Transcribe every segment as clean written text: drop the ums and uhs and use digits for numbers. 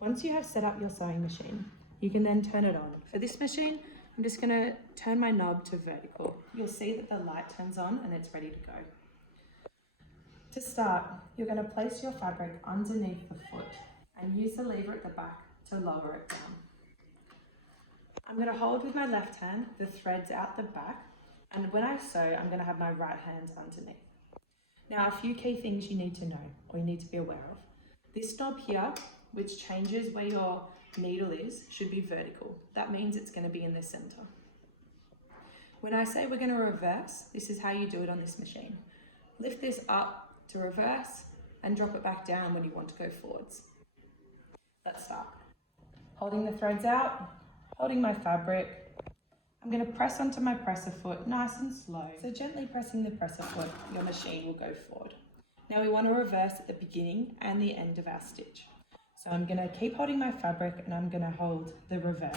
Once you have set up your sewing machine, you can then turn it on. For this machine, I'm just going to turn my knob to vertical. You'll see that the light turns on and it's ready to go. To start, you're going to place your fabric underneath the foot and use the lever at the back to lower it down. I'm going to hold with my left hand the threads out the back, and when I sew, I'm going to have my right hand underneath. Now, a few key things you need to know or you need to be aware of. This knob here, which changes where your needle is, should be vertical. That means it's going to be in the center. When I say we're going to reverse, this is how you do it on this machine. Lift this up to reverse and drop it back down when you want to go forwards. Let's start. Holding the threads out, holding my fabric. I'm going to press onto my presser foot nice and slow. So gently pressing the presser foot, your machine will go forward. Now we want to reverse at the beginning and the end of our stitch. So I'm going to keep holding my fabric and I'm going to hold the reverse.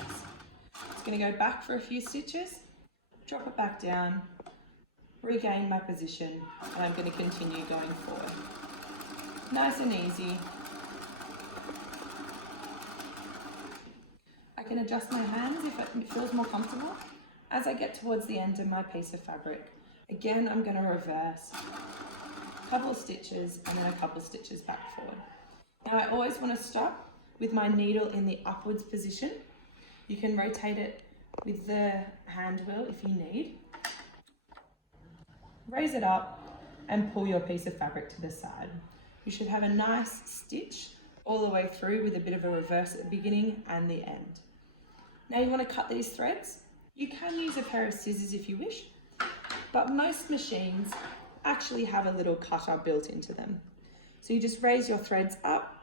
It's going to go back for a few stitches, drop it back down, regain my position, and I'm going to continue going forward. Nice and easy. I can adjust my hands if it feels more comfortable. As I get towards the end of my piece of fabric, again I'm going to reverse, a couple of stitches and then a couple of stitches back forward. Now I always want to stop with my needle in the upwards position. You can rotate it with the hand wheel if you need. Raise it up and pull your piece of fabric to the side. You should have a nice stitch all the way through with a bit of a reverse at the beginning and the end. Now you want to cut these threads. You can use a pair of scissors if you wish, but most machines actually have a little cutter built into them. So you just raise your threads up,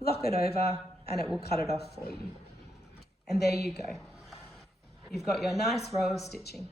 lock it over, and it will cut it off for you. And there you go. You've got your nice row of stitching.